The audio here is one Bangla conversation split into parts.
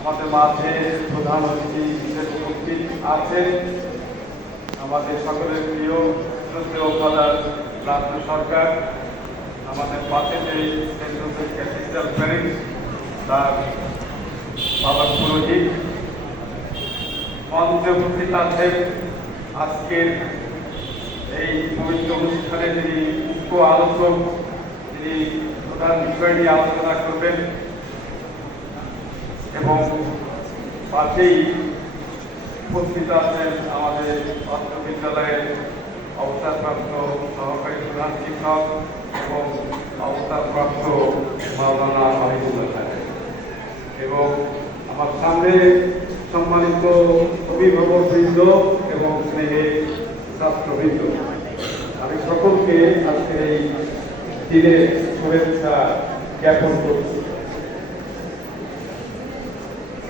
আমাদের মাঝে প্রধান অতিথি, বিশেষ উপস্থিত আছেন। আমাদের সকলের প্রিয় শ্রদ্ধেয় রাজ্য সরকার, আমাদের পাশে যে ক্যাথিড্রাল প্যারিস তার বাবা পুরোহিত, মঞ্চে উপস্থিত আছেন। আজকের এই পবিত্র অনুষ্ঠানে যিনি মুখ্য আলোচক, যিনি প্রধান বিষয় নিয়ে আলোচনা করবেন এবং পাশেই উপস্থিত আছেন আমাদের অস্ত্র বিদ্যালয়ের অবসরপ্রাপ্ত সহকারী প্রধান শিক্ষক এবং অবসরপ্রাপ্ত মাওলানা মাহিবুল্লাহ এবং আমার সামনে সম্মানিত অভিভাবক বৃন্দ এবং স্নেহে ছাত্রবৃন্দ। আমি সকলকে আজকে এই দিনের শুভেচ্ছা জ্ঞাপন করছি।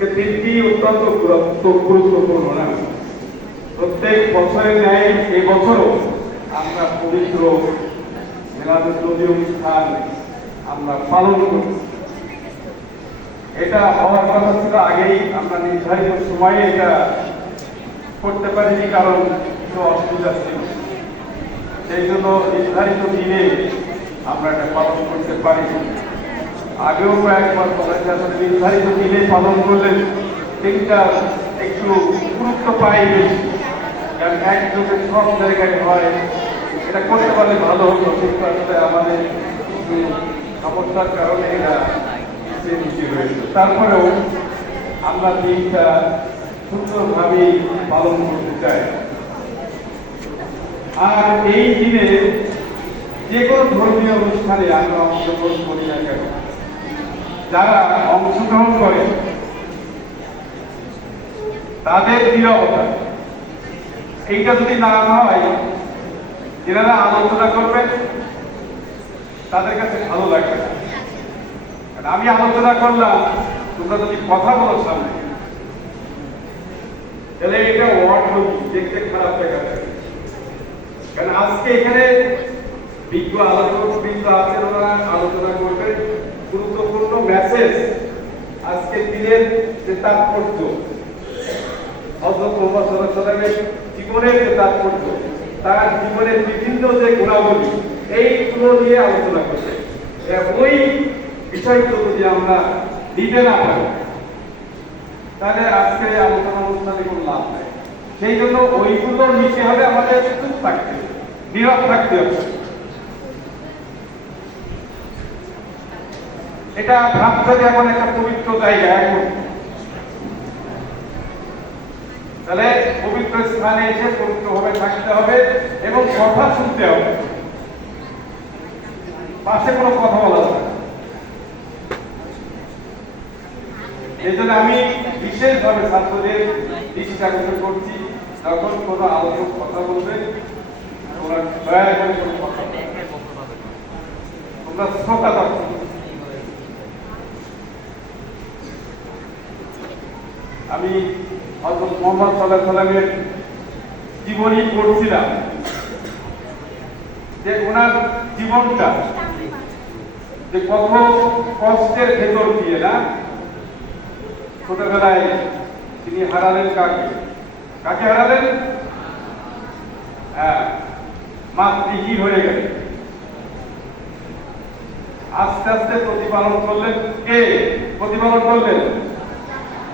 আজকে দিনটি অত্যন্ত গুরুত্বপূর্ণ, না? প্রত্যেক বছরের ন্যায় এই বছরও আমরা পবিত্র মেলাদুদ্দী অনুষ্ঠান আমরা পালন করছি এটা হওয়ার কথা ছিল আগেই, আমরা নির্ধারিত সময়ে এটা করতে পারিনি কারণ কিছু অসুবিধা ছিল। সেই জন্য নির্ধারিত দিনে আমরা এটা পালন করতে পারি আগেও কয়েকবার বলেছে আসলে নির্ধারিত দিনে পালন করলে দিনটা একটু গুরুত্ব বেশি। কারণ একযোগে সব জায়গায় হয়, এটা করতে পারলে ভালো হতো, কিন্তু আসলে আমাদের কিছু সমস্যার কারণে এটা নিচে হয়েছে তারপরেও আমরা দিনটা সুন্দরভাবেই পালন করতে চাই। আর এই দিনে যে কোনো ধর্মীয় অনুষ্ঠানে আমরা অংশগ্রহণ করি না কেন? যারা অংশগ্রহণ করে, তাদের নিরবতা এইটা যদি না হয়, যেনারা আলোচনা করবেন, তাদের কাছে ভালো লাগবে আমি আলোচনা করলাম, তোমরা যদি কথা বলো সামনে। তাহলে এটা ওয়ার্ড দেখতে খারাপ দেখা যায় কারণ আজকে এখানে বিজ্ঞ আলোচক বৃন্দ আছেন আলোচনা করবেন মেসেজ আজকে দিনের যে তাৎপর্য জীবনের যে তাৎপর্য তার জীবনের বিভিন্ন যে গুণাবলী এইগুলো নিয়ে আলোচনা করছে। ওই বিষয়গুলো যদি আমরা দিতে না পারি, তাহলে আজকে আলোচনা অনুষ্ঠানে কোনো লাভ নেই। সেই জন্য ওইগুলো নিতে হবে আমাদের চুপ থাকতে নীরব থাকতে হবে। এটা ভাবতে এমন একটা পবিত্র জায়গা, এখন। তাহলে পবিত্র স্থানে এসে পবিত্রভাবে থাকতে হবে এবং কথা শুনতে হবে। পাশে কোনো কথা বলা এই জন্য আমি বিশেষভাবে ছাত্রদের দৃষ্টি আকর্ষণ করছি, যখন কোনো আলোচক কথা বলবে, তোমরা দয়া করে কোনো কথা তোমরা শ্রোতা থাকো আমি মোহাম্মদ সাল্লাহ সাল্লামের জীবনী পড়ছিলাম। যে ওনার জীবনটা, যে কত কষ্টের ভেতর দিয়ে না, ছোটবেলায় তিনি হারালেন কাকে? কাকে হারালেন? হ্যাঁ মাতৃহীন হয়ে গেলেন। আস্তে আস্তে প্রতিপালন করলেন কে? প্রতিপালন করলেন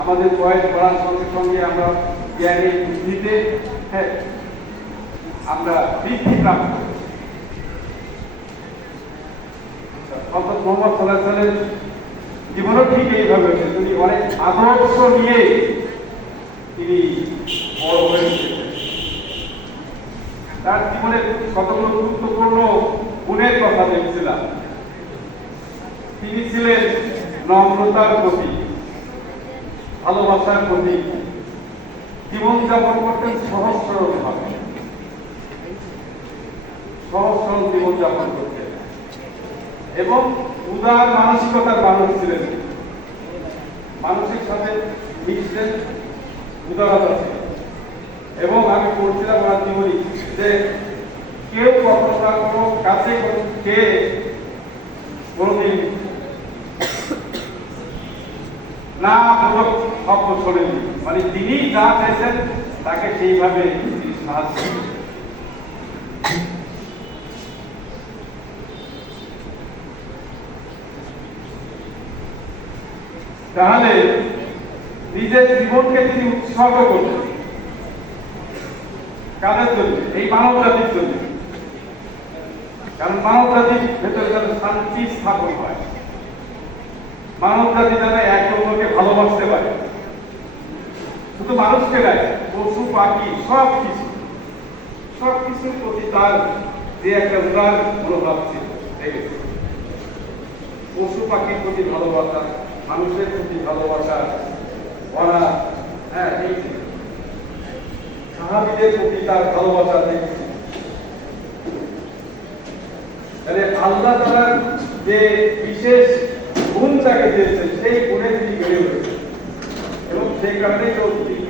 আমাদের বয়স বাড়ার সঙ্গে সঙ্গে আমরা জ্ঞানে বুদ্ধিতে হ্যাঁ আমরা বৃদ্ধি প্রাপ্ত করি। মোহাম্মদ সাল্লাহ সাল্লামের জীবনও ঠিক এইভাবে হয়েছে। তিনি অনেক আদর্শ নিয়ে তিনি বড় হয়ে তার জীবনের কতগুলো গুরুত্বপূর্ণ গুণের কথা দেখছিলাম তিনি ছিলেন নম্রতার প্রতীক। ভালোবাসার প্রতীক। জীবনযাপন করতেন সহজ সরল ভাবে সহজ সরল জীবনযাপন করতেন এবং উদার মানসিকতার মানুষ ছিলেন। মানুষের সাথে মিশতেন উদারতা ছিল এবং আমি পড়ছিলাম আমার জীবনী যে, কেউ কখনো না কোনো কাছে কে কোনোদিন না মানে তিনি যা চাইছেন, তাকে সেইভাবে তিনি সাহায্য তাহলে নিজের জীবনকে তিনি উৎসর্গ করলেন। কাদের জন্য? এই মানব জাতির জন্য। কারণ মানব জাতির ভেতরে যেন শান্তি স্থাপন হয়। মানব জাতি যেন একে অন্যকে ভালোবাসতে পারে। শুধু মানুষকে নয়, পশু, পাখি, সব কিছু। সব কিছুর প্রতি তার যে একটা উদার মনোভাব ছিল পশু, পাখির প্রতি ভালোবাসা, মানুষের প্রতি ভালোবাসা ওরা হ্যাঁ সাহাবিদের প্রতি তার ভালোবাসা দেখেছি তাহলে আল্লাহ তাআলার যে বিশেষ তাকে দিয়েছেন সেই গুণে তিনি বেড়ে উঠেছেন এবং সেই কারণেই তো তিনি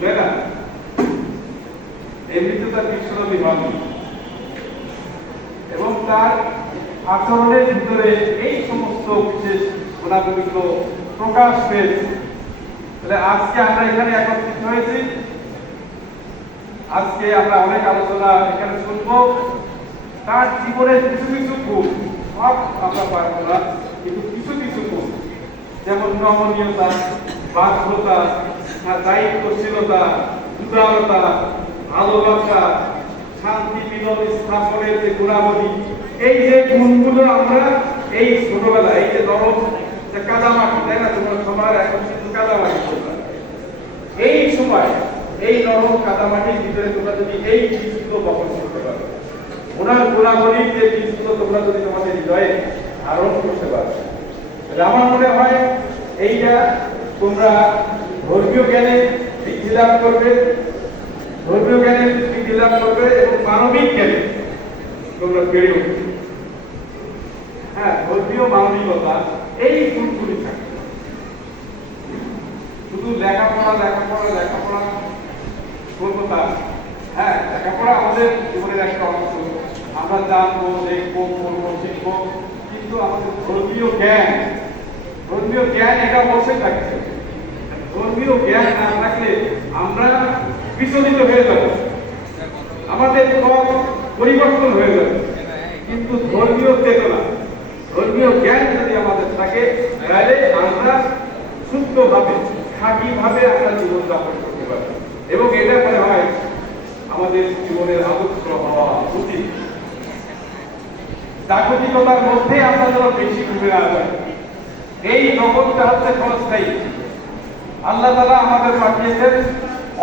তাই না এমনিতে তার বিশ্বনবী হননি এবং তার আচরণের ভিতরে এই সমস্ত বিশেষ গুণাবলীগুলো প্রকাশ পেয়েছে তাহলে আজকে আমরা এখানে একত্রিত হয়েছি আজকে আমরা অনেক আলোচনা এখানে শুনব তার জীবনের কিছু কিছু গুণ সব আমরা পারব না কিন্তু যেমন নমনীয়তা বাধ্যতা দায়িত্বশীলতা, উদারতা, ভালোবাসা, শান্তি মিলন স্থাপনের যে গুণাবলী, এই যে গুণগুলো আমরা এই ছোটবেলায়, এই যে নরম কাদামাটি, তাই না? তোমরা সবার এখন কিন্তু কাদামাটি এই সময়, এই নরম কাদামাটির ভিতরে তোমরা যদি এই বীজগুলো বপন করতে পারো, ওনার গুণাবলীর যে বীজগুলো তোমরা যদি তোমাদের হৃদয়ে ধারণ করতে পারো আমার মনে হয় এইটা তোমরা ধর্মীয় জ্ঞানে বৃদ্ধি লাভ করবে, ধর্মীয় জ্ঞানে বৃদ্ধি লাভ করবে এবং মানবিক জ্ঞানে তোমরা বেড়ে উঠবে। হ্যাঁ ধর্মীয় মানবিকতা, এই গুণগুলি থাকে। শুধু লেখাপড়া লেখাপড়া লেখাপড়া করব তা হ্যাঁ লেখাপড়া আমাদের জীবনের একটা অংশ। আমরা জানব, দেখব করব শিখব। কিন্তু আমাদের ধর্মীয় জ্ঞান ধর্মীয় জ্ঞান এটা অবশ্যই থাকছে। ধর্মীয় জ্ঞান না থাকলে আমরা বিচলিত হয়ে যাব। আমাদের পথ পরিবর্তন হয়ে যাবে। কিন্তু ধর্মীয় চেতনা, ধর্মীয় জ্ঞান যদি আমাদের থাকে, তাহলে আমরা শুদ্ধভাবে খাঁটিভাবে আমরা জীবনযাপন করতে পারি এবং এটা মনে হয় আমাদের জীবনের আদর্শ হওয়া উচিত। জাগতিকতার মধ্যে আমরা যেন বেশি ঘুরে না এই জগৎটা হচ্ছে ক্ষণস্থায়ী আল্লাহ তালা আমাদের পাঠিয়েছেন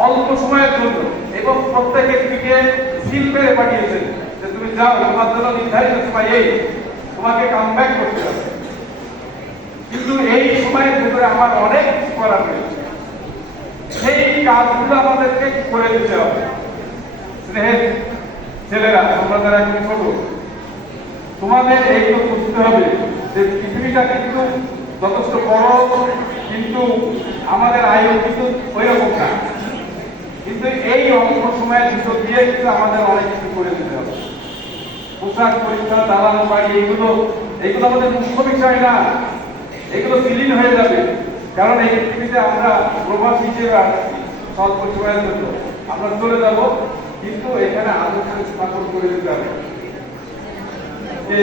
অল্প সময়ের জন্য এবং প্রত্যেকের দিকে সিল মেরে পাঠিয়েছেন যে তুমি যাও, তোমার জন্য নির্ধারিত সময় এই, তোমাকে কাম ব্যাক করতে হবে। কিন্তু এই সময়ের ভিতরে আমার অনেক কিছু করার রয়েছে সেই কাজগুলো আমাদেরকে করে দিতে হবে? স্নেহের ছেলেরা, তোমরা যারা এখন ছোট, তোমাদের এইগুলো বুঝতে হবে যে পৃথিবীটা কিন্তু যথেষ্ট বড়, কিন্তু আমাদের আয়ু কিন্তু ওই রকম না। কিন্তু এই অল্প সময়ের ভিতর দিয়ে কিন্তু আমাদের অনেক কিছু করে দিতে হবে। পোশাক পরিচ্ছন্ন দালানো বাড়ি, এগুলো এগুলো আমাদের মুখ্য বিষয় না। এগুলো বিলীন হয়ে যাবে। কারণ এই পৃথিবীতে আমরা প্রভাব হিসেবে আসছি স্বল্প সময়ের জন্য। আমরা চলে যাব, কিন্তু এখানে আদর্শ স্থাপন করে দিতে হবে। যে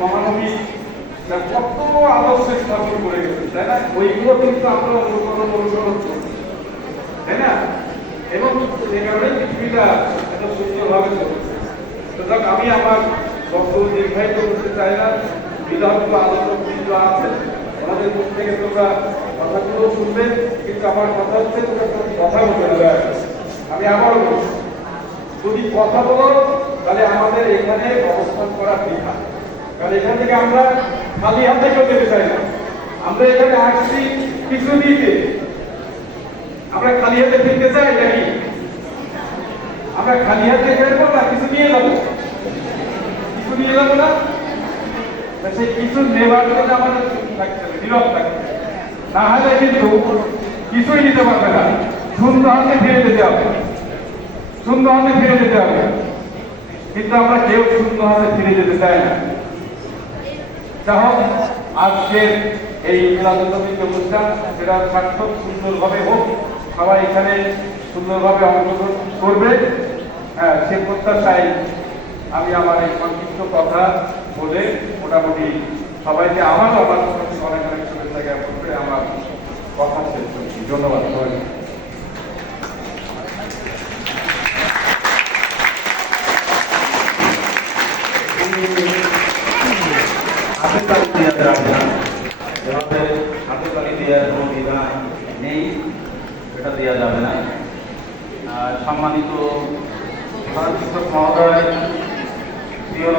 মহানবী কত আদর্শ স্থাপন করে গেছেন তাই না? ওইগুলো কিন্তু আমরা অনুকরণ অনুসরণ করি তাই না? এবং সে কারণে পৃথিবীটা এত সুন্দরভাবে চলছে। সুতরাং আমি আমার বক্তব্য দীর্ঘায়িত করতে চাই না বিধান্ত আলোচক কিন্তু আছে, আমাদের মুখ থেকে তোমরা কথাগুলো শুনবে, কিন্তু আমার কথা হচ্ছে তোমরা কথা বলতে হবে আমি আবারও বলছি, যদি কথা বলো, তাহলে আমাদের এখানে অবস্থান করা বৃথা কারণ এখান থেকে আমরা খালি হাতে কেউ যেতে চাই না আমরা এখানে আসছি কিছু দিতে। আমরা খালি হাতে ফিরতে চাই নাকি? আমরা খালি হাতে ফেরবো না, কিছু নিয়ে যাব? কিছু নিয়ে যাব না? সেই কিছু নেবার জন্য আমাদের থাকতে হবে নীরব না হলে কিন্তু কিছুই নিতে পারবে না। শূন্য হাতে ফিরে যেতে হবে। শূন্য হাতে ফিরে যেতে হবে। কিন্তু আমরা কেউ শূন্য হাতে ফিরে যেতে চাই না। যা হোক আজকের এই মিলাদুলনবীর অনুষ্ঠান, সেটা সার্থক, সুন্দরভাবে হোক, সবাই এখানে সুন্দরভাবে অংশগ্রহণ করবে। হ্যাঁ সে প্রত্যাশায় আমি আমার এই সংক্ষিপ্ত কথা বলে মোটামুটি সবাইকে আমারও আমার অনেক অনেক শুভেচ্ছা জ্ঞাপন করে আমার কথা শেষ করছি। ধন্যবাদ সবাইকে হাতের তালি দেওয়া যাবে না এভাবে দেওয়ার কোনো নেই এটা দেওয়া যাবে না সম্মানিত মহোদয় প্রিয়